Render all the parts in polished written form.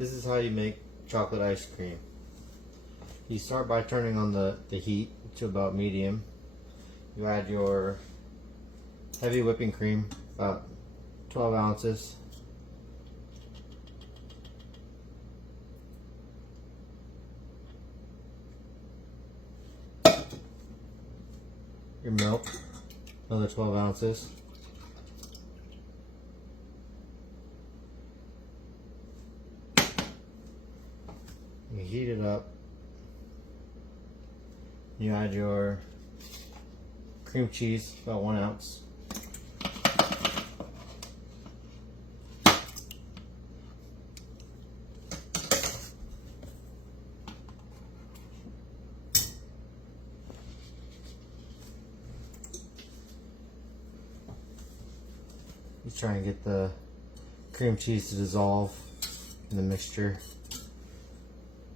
This is how you make chocolate ice cream. You start by turning on the heat to about medium. You add your heavy whipping cream, about 12 ounces. Your milk, another 12 ounces. You heat it up. You add your cream cheese, about 1 ounce. You try and get the cream cheese to dissolve in the mixture.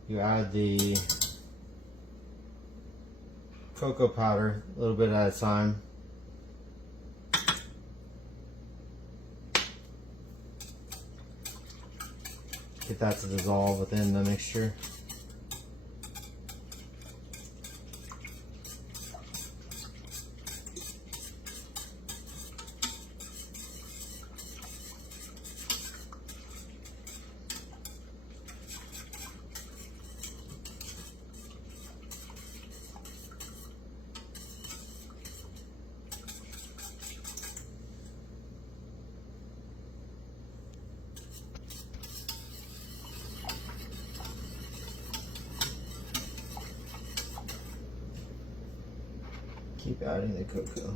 You add the cocoa powder a little bit at a time. Get that to dissolve within the mixture. Keep adding the cocoa.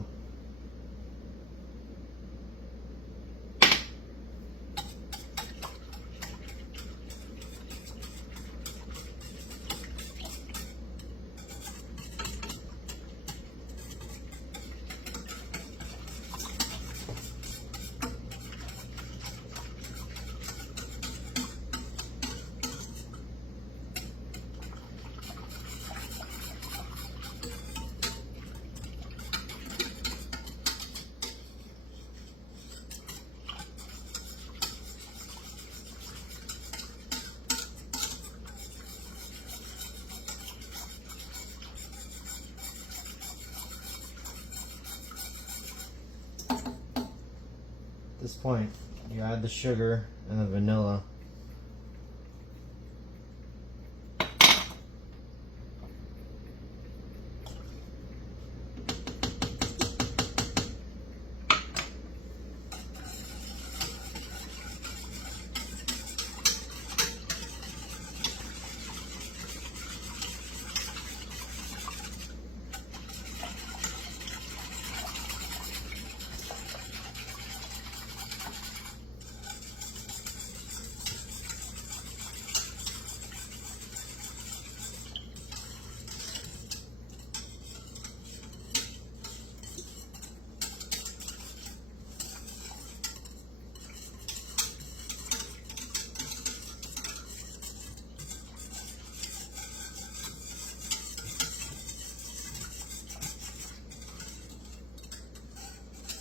At this point, you add the sugar and the vanilla.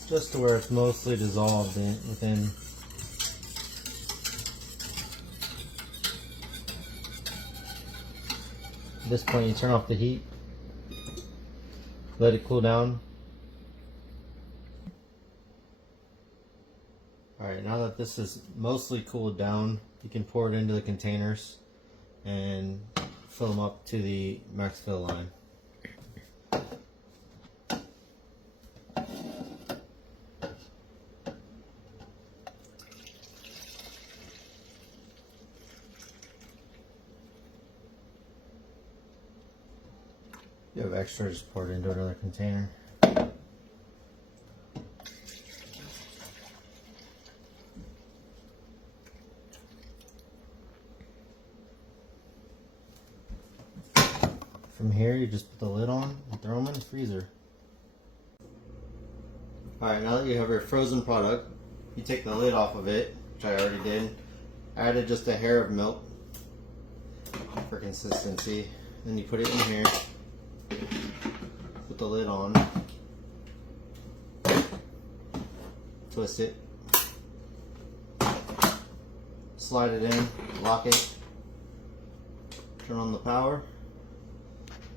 Just to where it's mostly dissolved within. At this point, you turn off the heat, let it cool down. Alright, now that this is mostly cooled down, you can pour it into the containers and fill them up to the max fill line. You have extra, just pour it into another container. From here, you just put the lid on and throw them in the freezer. Alright, now that you have your frozen product, you take the lid off of it, which I already did. Added just a hair of milk for consistency. Then you put it in here. Put the lid on, twist it, slide it in, lock it, turn on the power,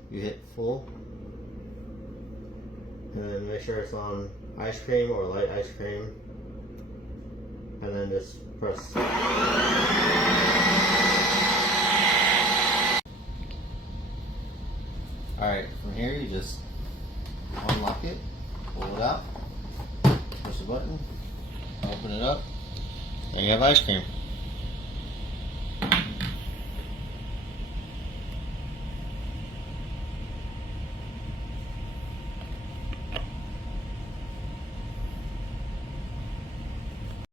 you hit full, and then make sure it's on ice cream or light ice cream, and then just press. Alright, from here you just unlock it, pull it out, push the button, open it up, and you have ice cream.